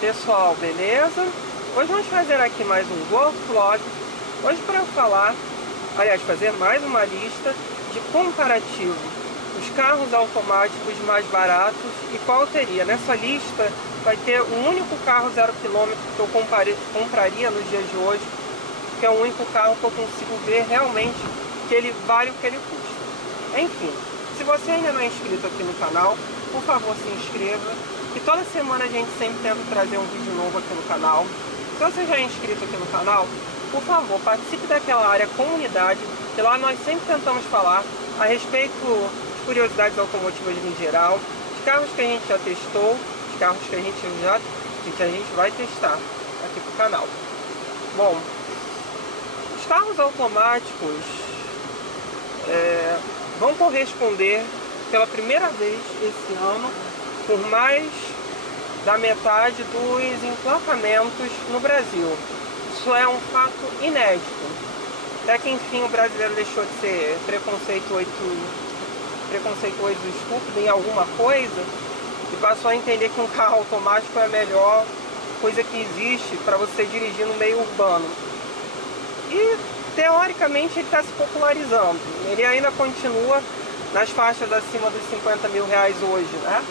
Pessoal, beleza? Hoje vamos fazer aqui mais um vlog. Hoje para eu falar, aliás, fazer mais uma lista de comparativo dos carros automáticos mais baratos e qual eu teria. Nessa lista vai ter um único carro 0 km que eu compraria nos dias de hoje, que é o único carro que eu consigo ver realmente que ele vale o que ele custa. Enfim, se você ainda não é inscrito aqui no canal, por favor se inscreva, que toda semana a gente sempre tenta trazer um vídeo novo aqui no canal. Se você já é inscrito aqui no canal, por favor, participe daquela área comunidade, que lá nós sempre tentamos falar a respeito de curiosidades automotivas em geral, de carros que a gente já testou, de carros que a gente vai testar aqui pro canal. Bom, os carros automáticos vão corresponder pela primeira vez esse ano por mais da metade dos emplacamentos no Brasil. Isso é um fato inédito. Até que enfim o brasileiro deixou de ser preconceituoso e estúpido em alguma coisa e passou a entender que um carro automático é a melhor coisa que existe para você dirigir no meio urbano. E teoricamente ele está se popularizando. Ele ainda continua nas faixas acima dos 50 mil reais hoje, né?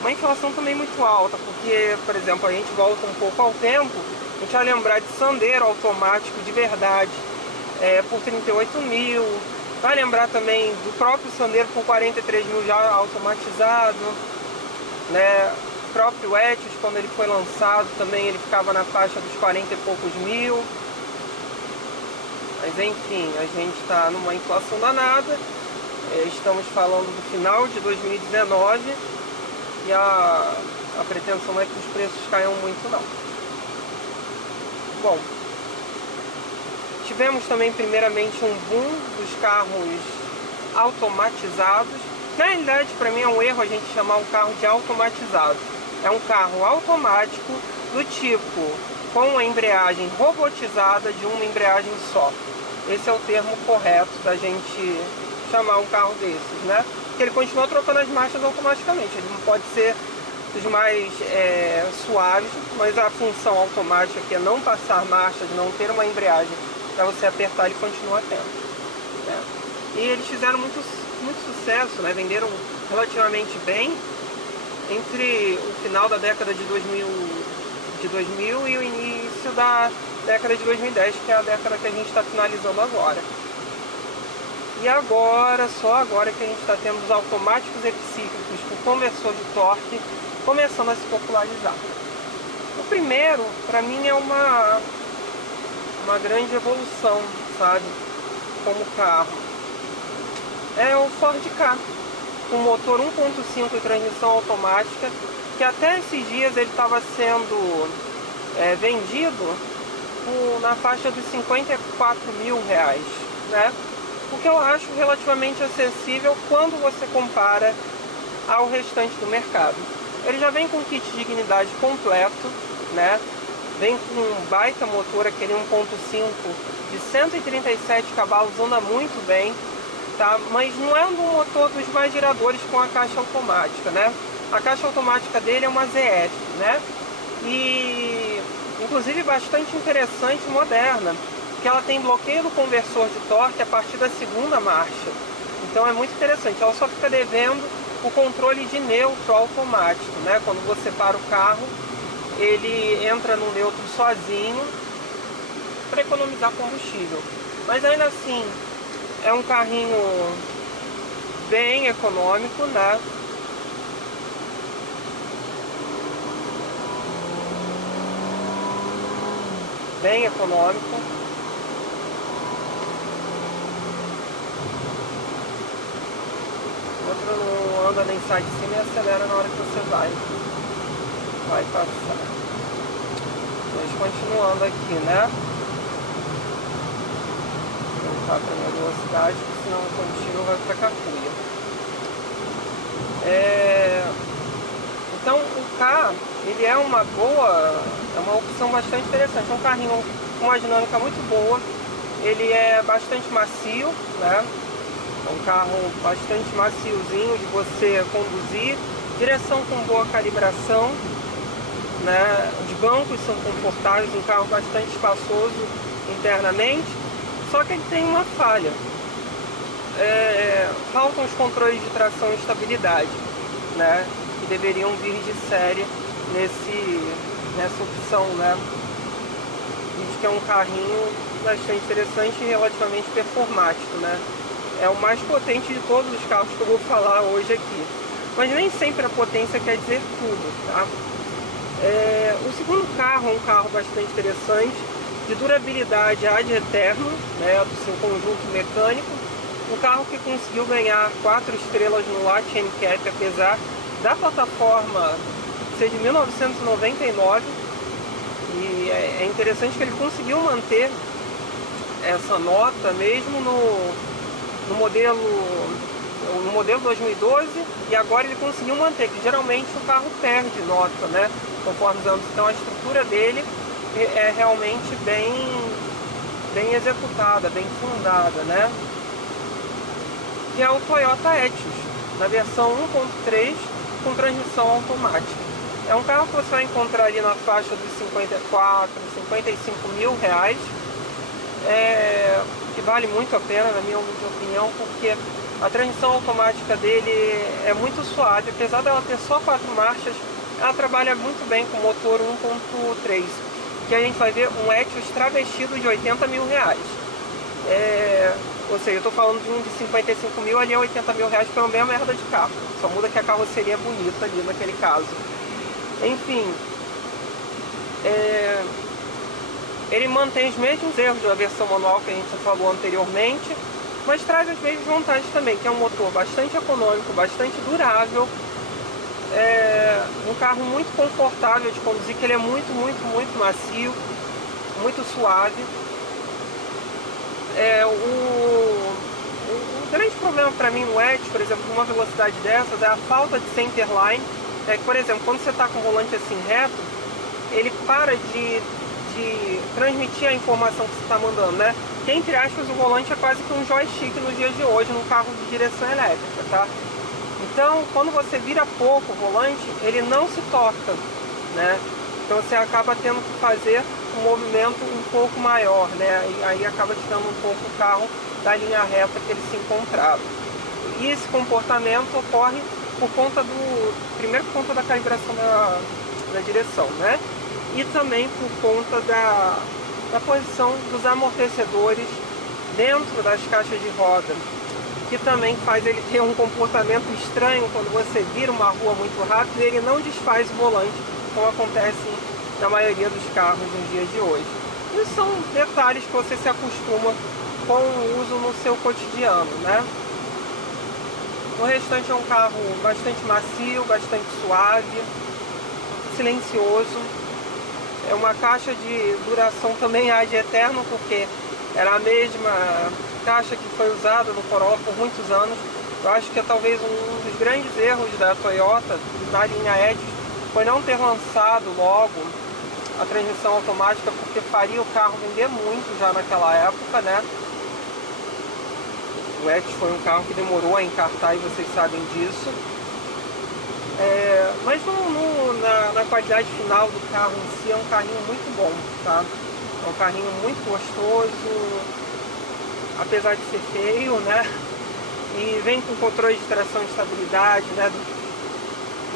Uma inflação também muito alta, porque, por exemplo, a gente volta um pouco ao tempo, a gente vai lembrar de Sandero automático de verdade por 38 mil, vai lembrar também do próprio Sandero por 43 mil já automatizado, né? O próprio Etios, quando ele foi lançado, também ele ficava na faixa dos 40 e poucos mil. Mas enfim, a gente está numa inflação danada, estamos falando do final de 2019 e a pretensão não é que os preços caiam muito não. Bom, tivemos também primeiramente um boom dos carros automatizados. Na realidade, para mim é um erro a gente chamar um carro de automatizado. É um carro automático do tipo com a embreagem robotizada de uma embreagem só. Esse é o termo correto da gente chamar um carro desses, né? Porque ele continua trocando as marchas automaticamente. Ele não pode ser dos mais suaves, mas a função automática, que é não passar marchas, não ter uma embreagem para você apertar, ele continua tendo, né? E eles fizeram muito sucesso, né? Venderam relativamente bem entre o final da década de 2000 e o início da década de 2010, que é a década que a gente está finalizando agora. E agora, só agora que a gente está tendo os automáticos epicíclicos com conversor de torque começando a se popularizar. O primeiro, para mim, é uma grande evolução, sabe, como carro. É o Ford Ka, com motor 1.5 e transmissão automática, que até esses dias ele estava sendo vendido na faixa dos 54 mil reais, né? O que eu acho relativamente acessível quando você compara ao restante do mercado. Ele já vem com kit de dignidade completo, né? Vem com um baita motor, aquele 1.5 de 137 cavalos, anda muito bem, tá? Mas não é um motor dos mais giradores com a caixa automática, né? A caixa automática dele é uma ZF, né? E inclusive bastante interessante e moderna, que ela tem bloqueio do conversor de torque a partir da segunda marcha. Então é muito interessante. Ela só fica devendo o controle de neutro automático, né? Quando você para o carro, ele entra no neutro sozinho para economizar combustível. Mas ainda assim, é um carrinho bem econômico, né? Bem econômico. O outro não anda nem sai de cima e acelera na hora que você vai passar. Mas continuando aqui, né? Vou voltar para a minha velocidade, porque senão o combustível vai ficar cacuia. Então o Ka, ele é uma opção bastante interessante. É um carrinho com uma dinâmica muito boa. Ele é bastante macio, né? É um carro bastante maciozinho de você conduzir, direção com boa calibração, né? Os bancos são confortáveis, um carro bastante espaçoso internamente, só que ele tem uma falha. Faltam os controles de tração e estabilidade, né? Que deveriam vir de série nessa opção, né? Diz que é um carrinho bastante interessante e relativamente performático, né? É o mais potente de todos os carros que eu vou falar hoje aqui. Mas nem sempre a potência quer dizer tudo, tá? O segundo carro é um carro bastante interessante, de durabilidade ad eterno, né, do seu conjunto mecânico. Um carro que conseguiu ganhar 4 estrelas no Latin NCAP, apesar da plataforma ser de 1999. E é interessante que ele conseguiu manter essa nota mesmo no modelo 2012, e agora ele conseguiu manter, que geralmente o carro perde nota, né, conforme os anos. Então a estrutura dele é realmente bem executada, bem fundada, né? Que é o Toyota Etios, na versão 1.3 com transmissão automática. É um carro que você vai encontrar ali na faixa dos 54, 55 mil reais, que vale muito a pena, na minha opinião, porque a transmissão automática dele é muito suave. Apesar dela ter só 4 marchas, ela trabalha muito bem com motor 1.3, que a gente vai ver um Etios travestido de 80 mil reais. Ou seja, eu estou falando de um de 55 mil, ali é 80 mil reais, pela mesma merda de carro. Só muda que a carroceria é bonita ali naquele caso. Enfim, ele mantém os mesmos erros da versão manual que a gente falou anteriormente, mas traz as mesmas vantagens também, que é um motor bastante econômico, bastante durável, um carro muito confortável de conduzir, que ele é muito, muito, muito macio, muito suave. O grande problema para mim no Etios, por exemplo, numa velocidade dessas, é a falta de centerline. Por exemplo, quando você está com o volante assim reto, ele para de transmitir a informação que você está mandando, né? Que, entre aspas, o volante é quase que um joystick nos dias de hoje, num carro de direção elétrica, tá? Então, quando você vira pouco o volante, ele não se toca, né? Então você acaba tendo que fazer um movimento um pouco maior, né? E aí acaba tirando um pouco o carro da linha reta que ele se encontrava. E esse comportamento ocorre primeiro por conta da calibração da direção, né? E também por conta da posição dos amortecedores dentro das caixas de roda, que também faz ele ter um comportamento estranho quando você vira uma rua muito rápido. Ele não desfaz o volante, como acontece na maioria dos carros nos dias de hoje. Isso são detalhes que você se acostuma com o uso no seu cotidiano, né? O restante é um carro bastante macio, bastante suave, silencioso. É uma caixa de duração também ad eterno, porque era a mesma caixa que foi usada no Corolla por muitos anos. Eu acho que é talvez um dos grandes erros da Toyota na linha Etios foi não ter lançado logo a transmissão automática, porque faria o carro vender muito já naquela época, né? O Etios foi um carro que demorou a encartar e vocês sabem disso. Mas na qualidade final do carro em si é um carrinho muito bom, tá? É um carrinho muito gostoso, apesar de ser feio, né? E vem com controle de tração e estabilidade, né?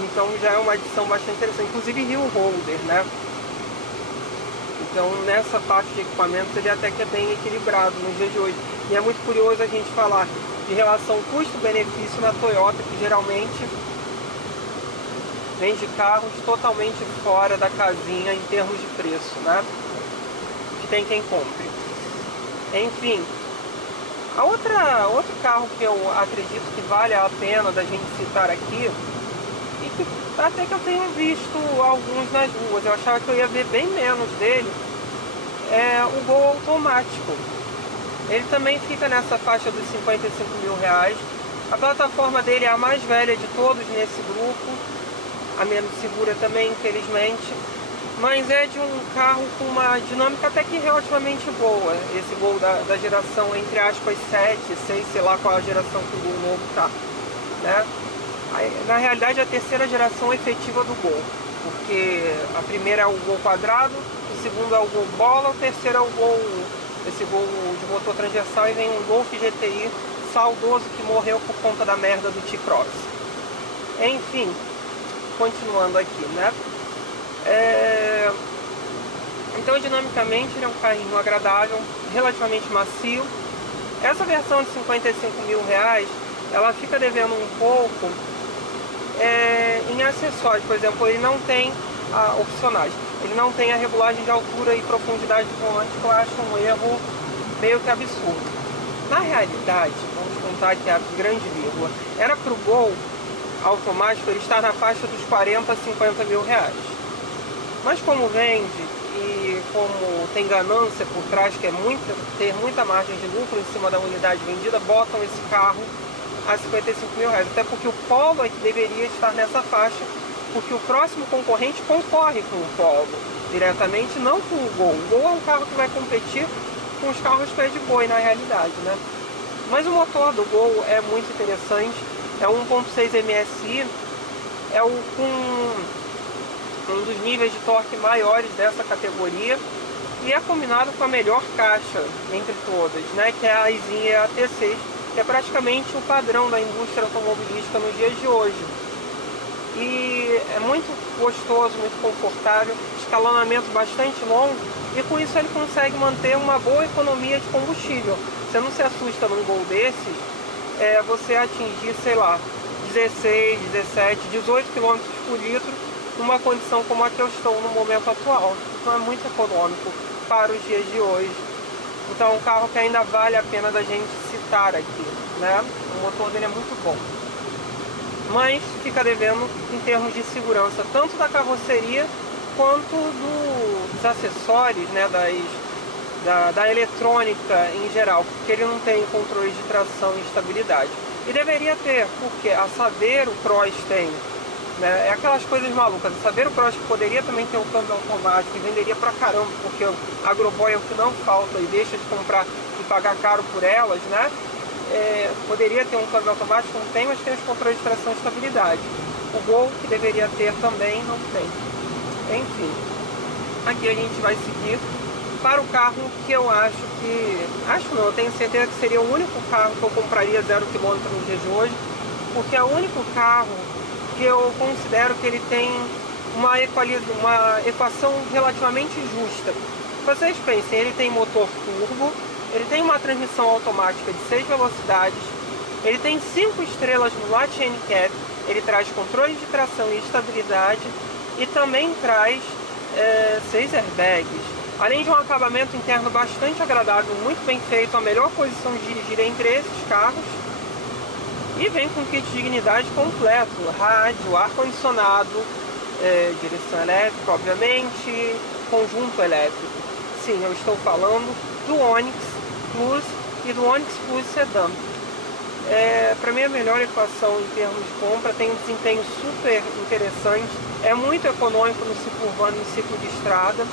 Então já é uma adição bastante interessante, inclusive Hill Holder, né? Então nessa parte de equipamentos ele até que é bem equilibrado nos dias de hoje. E é muito curioso a gente falar de relação custo-benefício na Toyota, que geralmente vende carros totalmente fora da casinha em termos de preço, né? Que tem quem compre. Enfim, outro carro que eu acredito que vale a pena da gente citar aqui, e que até que eu tenho visto alguns nas ruas, eu achava que eu ia ver bem menos dele, é o Gol automático. Ele também fica nessa faixa dos 55 mil reais. A plataforma dele é a mais velha de todos nesse grupo, a menos segura também, infelizmente, mas é de um carro com uma dinâmica até que relativamente boa. Esse Gol da geração, entre aspas, 7, 6, sei lá qual a geração que o Gol novo tá, né? Na realidade, é a terceira geração efetiva do Gol. porque a primeira é o Gol quadrado, o segundo é o Gol bola, o terceiro é o Gol, esse Gol de motor transversal, e vem um Golf GTI saudoso que morreu por conta da merda do T-Cross. Enfim, continuando aqui, né? Então, dinamicamente, ele é um carrinho agradável, relativamente macio. Essa versão de 55 mil reais, ela fica devendo um pouco em acessórios. Por exemplo, ele não tem opcionais. Ele não tem a regulagem de altura e profundidade do volante, que eu acho um erro meio que absurdo. Na realidade, vamos contar aqui a grande vírgula, era para o Gol automático ele estar na faixa dos 40 a 50 mil reais. Mas como vende e como tem ganância por trás, que é ter muita margem de lucro em cima da unidade vendida, botam esse carro a 55 mil reais. Até porque o Polo é que deveria estar nessa faixa, porque o próximo concorrente concorre com o Polo diretamente, não com o Gol. O Gol é um carro que vai competir com os carros pé de boi na realidade, né? Mas o motor do Gol é muito interessante, é 1.6 MSI, é um dos níveis de torque maiores dessa categoria, e é combinado com a melhor caixa entre todas, né, que é a Izinha AT6, que é praticamente o padrão da indústria automobilística nos dias de hoje. E é muito gostoso, muito confortável, escalonamento bastante longo, e com isso ele consegue manter uma boa economia de combustível. Você não se assusta num Gol desses, você atingir, sei lá, 16, 17, 18 km por litro, numa condição como a que eu estou no momento atual. Então é muito econômico para os dias de hoje. Então é um carro que ainda vale a pena da gente citar aqui, né? O motor dele é muito bom. Mas fica devendo em termos de segurança, tanto da carroceria quanto dos acessórios, né? Da eletrônica em geral, porque ele não tem controle de tração e estabilidade. E deveria ter, porque a Saveiro Cross tem, né? É aquelas coisas malucas. A Saveiro Cross poderia também ter um câmbio automático e venderia pra caramba, porque o agroboy é o que não falta e deixa de comprar e pagar caro por elas, né? Poderia ter um câmbio automático, não tem, mas tem os controles de tração e estabilidade. O Gol, que deveria ter também, não tem. Enfim, aqui a gente vai seguir para o carro que eu eu tenho certeza que seria o único carro que eu compraria 0 km nos dias de hoje, porque é o único carro que eu considero que ele tem uma equação relativamente justa. Vocês pensem, ele tem motor turbo, ele tem uma transmissão automática de 6 velocidades, ele tem 5 estrelas no Latch NCAP, ele traz controle de tração e estabilidade e também traz 6 airbags. Além de um acabamento interno bastante agradável, muito bem feito, a melhor posição de dirigir entre esses carros. E vem com kit de dignidade completo, rádio, ar-condicionado, direção elétrica, obviamente, conjunto elétrico. Sim, eu estou falando do Onix Plus e do Onix Plus Sedan. Para mim a melhor equação em termos de compra, tem um desempenho super interessante, é muito econômico no ciclo urbano e no ciclo de estrada.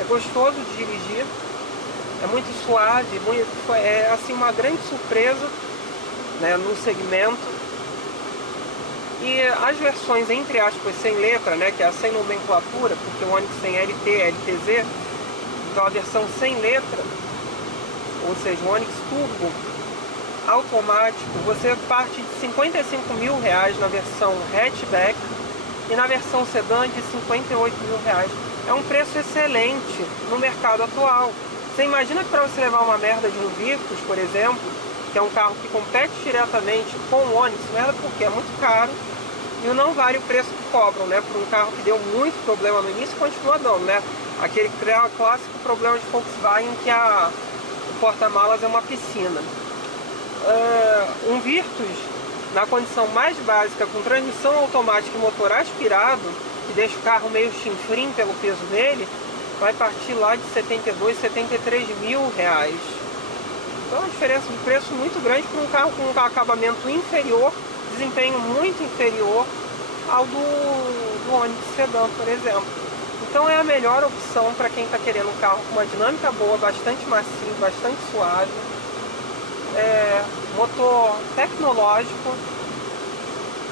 É gostoso de dirigir, é muito suave, é assim uma grande surpresa, né, no segmento. E as versões, entre aspas, sem letra, né, que é a sem nomenclatura, porque o Onix tem LT, LTZ, então a versão sem letra, ou seja, o Onix Turbo automático, você parte de 55 mil reais na versão hatchback e na versão sedã de 58 mil reais. É um preço excelente no mercado atual. Você imagina que para você levar uma merda de um Virtus, por exemplo, que é um carro que compete diretamente com o Onix, merda porque é muito caro e não vale o preço que cobram, né? Por um carro que deu muito problema no início e continua dando, né? Aquele clássico problema de Volkswagen que o porta-malas é uma piscina. Um Virtus, na condição mais básica, com transmissão automática e motor aspirado, que deixa o carro meio chinfrim pelo peso dele, vai partir lá de 72, 73 mil reais. Então é uma diferença de preço muito grande para um carro com um acabamento inferior, desempenho muito inferior ao do Onix Sedan, por exemplo. Então é a melhor opção para quem está querendo um carro com uma dinâmica boa, bastante macio, bastante suave, motor tecnológico,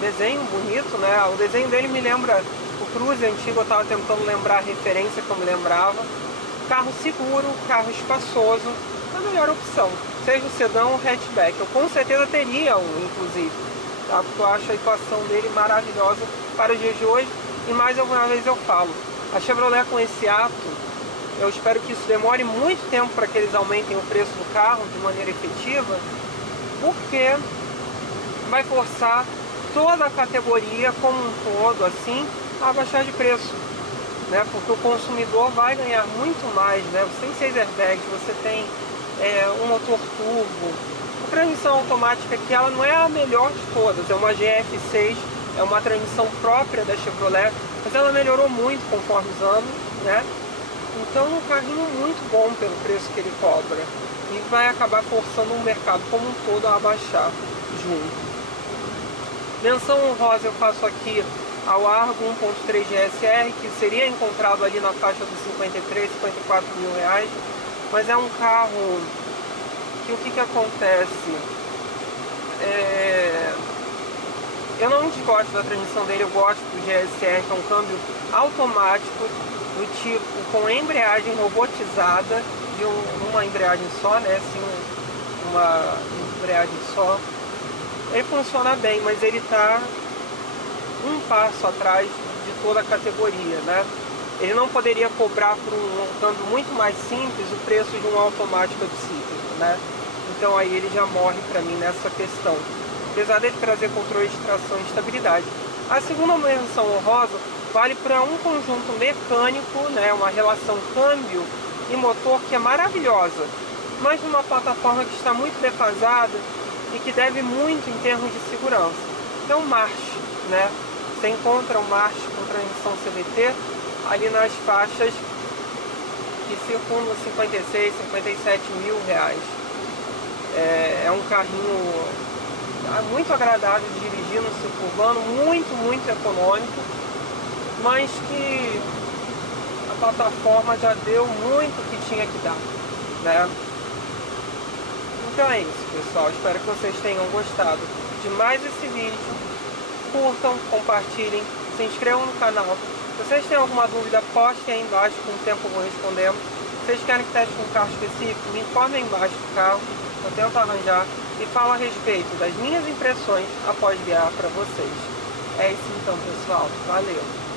desenho bonito, né? O desenho dele me lembra O Cruze antigo eu estava tentando lembrar a referência que eu me lembrava. Carro seguro, carro espaçoso, a melhor opção. Seja o sedã ou o hatchback. Eu com certeza teria um, inclusive, tá? Porque eu acho a equação dele maravilhosa para os dias de hoje. E mais alguma vez eu falo, a Chevrolet com esse ato, eu espero que isso demore muito tempo para que eles aumentem o preço do carro de maneira efetiva, porque vai forçar toda a categoria como um todo, assim, a baixar de preço, né? Porque o consumidor vai ganhar muito mais, né? Você tem 6 airbags, você tem um motor turbo, a transmissão automática aqui, ela não é a melhor de todas, é uma GF6, é uma transmissão própria da Chevrolet, mas ela melhorou muito conforme os anos, né? Então é um carrinho muito bom pelo preço que ele cobra e vai acabar forçando o mercado como um todo a abaixar junto. Menção honrosa eu faço aqui ao Argo 1.3 GSR, que seria encontrado ali na faixa dos 53, 54 mil reais, mas é um carro que o que acontece? Eu não desgosto da transmissão dele, eu gosto do GSR, que é um câmbio automático, do tipo com embreagem robotizada, de uma embreagem só, né? Assim, uma embreagem só. Ele funciona bem, mas ele está um passo atrás de toda a categoria, né? Ele não poderia cobrar por um câmbio muito mais simples o preço de um automático bicicleta, né? Então aí ele já morre para mim nessa questão. Apesar dele trazer controle de tração e estabilidade. A segunda menção honrosa vale para um conjunto mecânico, né? Uma relação câmbio e motor que é maravilhosa, mas numa plataforma que está muito defasada e que deve muito em termos de segurança. É um March, né? Você encontra um March com transmissão CVT ali nas faixas que circundam 56, 57 mil reais. É um carrinho muito agradável de dirigir no circo urbano, muito econômico, mas que a plataforma já deu muito o que tinha que dar, né? Então é isso, pessoal. Espero que vocês tenham gostado de mais esse vídeo. Curtam, compartilhem, se inscrevam no canal. Se vocês têm alguma dúvida, postem aí embaixo, com o tempo eu vou respondendo. Se vocês querem que teste um carro específico, me informem embaixo do carro, eu tento arranjar e falo a respeito das minhas impressões após guiar para vocês. É isso então, pessoal. Valeu!